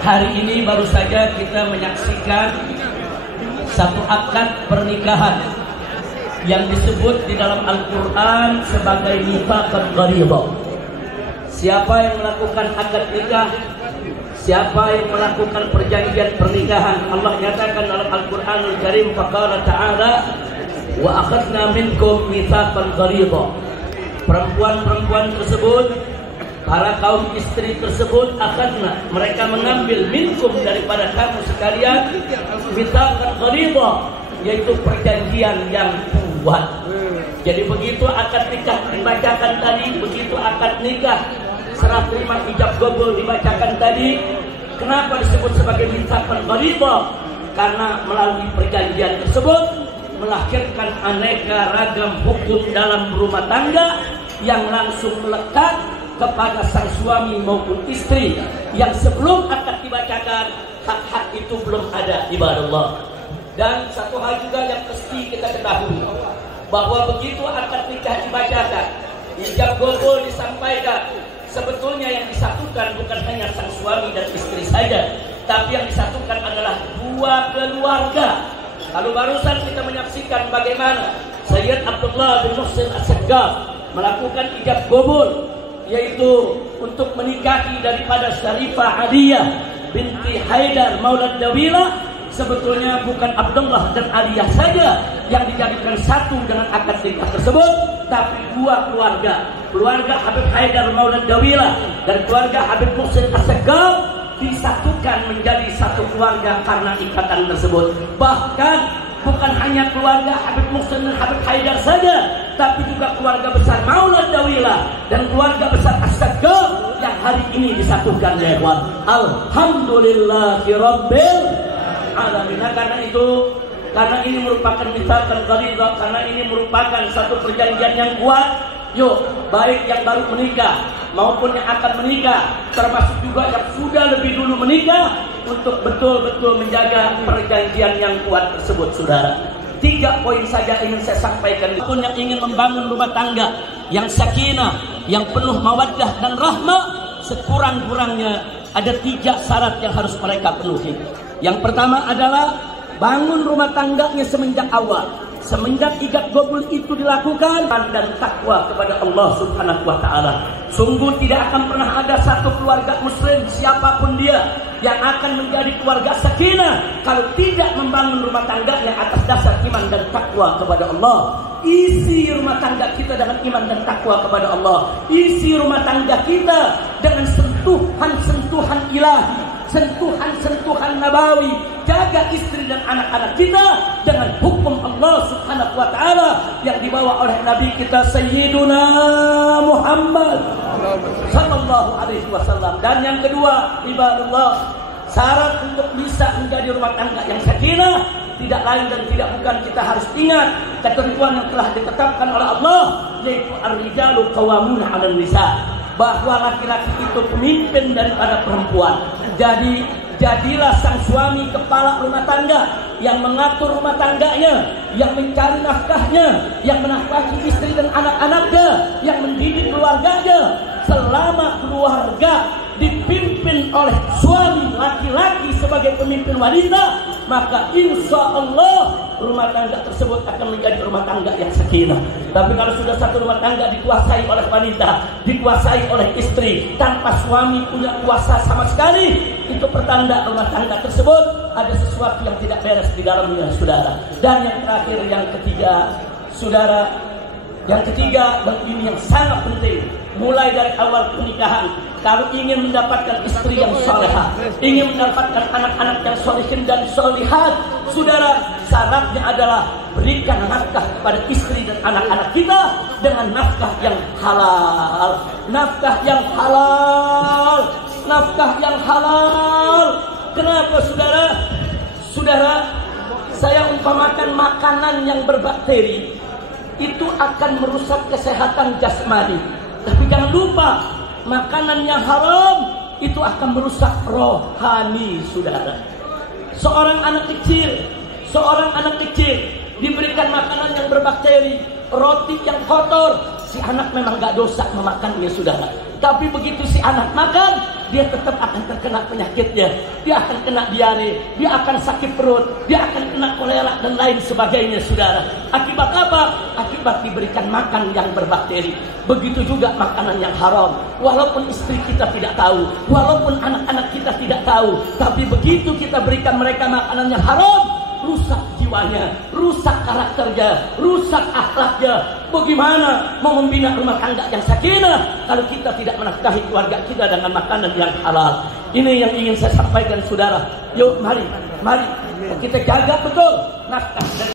Hari ini baru saja kita menyaksikan satu akad pernikahan yang disebut di dalam Al-Quran sebagai mitsaqan ghalidha. Siapa yang melakukan akad nikah, siapa yang melakukan perjanjian pernikahan, Allah nyatakan dalam Al-Quranul Karim, faqala ta'ala wa akhadna minkum mitsaqan ghalidha. Perempuan-perempuan tersebut, para kaum istri tersebut, akhadna, mereka mengambil minkum, daripada kamu sekalian, mitsaqan ghalidha, yaitu perjanjian yang kuat. Jadi begitu akad nikah dibacakan tadi, begitu akad nikah serah terima ijab qabul dibacakan tadi, kenapa disebut sebagai mitsaqan ghalidha? Karena melalui perjanjian tersebut melahirkan aneka ragam hukum dalam rumah tangga yang langsung melekat kepada sang suami maupun istri, yang sebelum akad dibacakan hak-hak itu belum ada, ibadallah. Dan satu hal juga yang mesti kita ketahui, bahwa begitu akad nikah dibacakan, ijab qabul disampaikan, sebetulnya yang disatukan bukan hanya sang suami dan istri saja, tapi yang disatukan adalah dua keluarga. Kalau barusan kita menyaksikan bagaimana Sayyid Abdullah bin Muhsin As-Saggaf melakukan ijab qabul, yaitu untuk menikahi daripada Syarifah Aliyah binti Haidar Maulad Dawilah. Sebetulnya bukan Abdullah dan Aliyah saja yang dijadikan satu dengan akad nikah tersebut, tapi dua keluarga, keluarga Habib Haidar Maulad Dawilah dan keluarga Habib Muhsin As-Saggaf disatukan menjadi satu keluarga karena ikatan tersebut. Bahkan bukan hanya keluarga Habib Muhsin dan Habib Haidar saja, tapi juga keluarga besar Maulad Dawilah dan keluarga besar As-Saggaf yang hari ini disatukan, ya ikhwan. Alhamdulillahirabbil alamin. Karena itu, karena ini merupakan mitsaqan ghalidha, karena ini merupakan satu perjanjian yang kuat, yuk, baik yang baru menikah maupun yang akan menikah, termasuk juga yang sudah lebih dulu menikah, untuk betul-betul menjaga perjanjian yang kuat tersebut, saudara. 3 poin saja ingin saya sampaikan. Pun yang ingin membangun rumah tangga yang sakinah, yang penuh mawaddah dan rahmah, sekurang-kurangnya ada 3 syarat yang harus mereka penuhi. Yang pertama adalah bangun rumah tangganya semenjak awal. Semenjak ijab qabul itu dilakukan, dan takwa kepada Allah Subhanahu wa ta'ala. Sungguh tidak akan pernah ada satu keluarga muslim siapapun dia yang akan menjadi keluarga sakinah kalau tidak membangun rumah tangganya atas dasar iman dan takwa kepada Allah. Isi rumah tangga kita dengan iman dan takwa kepada Allah. Isi rumah tangga kita dengan sentuhan-sentuhan ilahi, sentuhan-sentuhan nabawi. Jaga istri dan anak-anak kita dengan hukum Allah Subhanahu wa ta'ala yang dibawa oleh Nabi kita Sayyiduna Muhammad sallallahu alaihi wasallam. Dan yang kedua, ibadallah, syarat untuk bisa menjadi rumah tangga yang sakinah tidak lain dan tidak bukan, kita harus ingat ketentuan yang telah ditetapkan oleh Allah, yaitu ar-rijalu qawwamuna 'alan nisa, bahwa laki-laki itu pemimpin daripada perempuan. Jadi jadilah sang suami kepala rumah tangga yang mengatur rumah tangganya, yang mencari nafkahnya, yang menafkahi istri dan anak-anaknya, yang mendidik keluarganya. Selama keluarga dipimpin oleh suami laki-laki sebagai pemimpin wanita, maka insya Allah rumah tangga tersebut akan menjadi rumah tangga yang sakinah. Tapi kalau sudah satu rumah tangga dikuasai oleh wanita, dikuasai oleh istri, tanpa suami punya kuasa sama sekali, itu pertanda rumah tangga tersebut ada sesuatu yang tidak beres di dalamnya, saudara. Dan yang terakhir, yang ketiga, saudara, yang ketiga, dan ini yang sangat penting, mulai dari awal pernikahan, kalau ingin mendapatkan istri yang salehah, ingin mendapatkan anak-anak yang solehin dan solihat, saudara, syaratnya adalah berikan nafkah kepada istri dan anak-anak kita dengan nafkah yang halal. Nafkah yang halal. Nafkah yang halal. Kenapa, saudara? Saudara, saya umpamakan makanan yang berbakteri itu akan merusak kesehatan jasmani. Tapi jangan lupa, makanan yang haram itu akan merusak rohani, saudara. Seorang anak kecil diberikan makanan yang berbakteri, roti yang kotor, si anak memang gak dosa memakannya, saudara. Tapi begitu si anak makan, dia tetap akan terkena penyakitnya. Dia akan kena diare, dia akan sakit perut, dia akan kena kolera dan lain sebagainya, saudara. Akibat apa? Akibat diberikan makan yang berbakteri. Begitu juga makanan yang haram. Walaupun istri kita tidak tahu, walaupun anak-anak kita tidak tahu, tapi begitu kita berikan mereka makanan yang haram, rusak jiwanya, rusak karakternya, rusak akhlaknya. Bagaimana mau membina rumah tangga yang sakinah kalau kita tidak menafkahi keluarga kita dengan makanan yang halal? Ini yang ingin saya sampaikan, saudara. Yuk, mari kita jaga betul nafkah.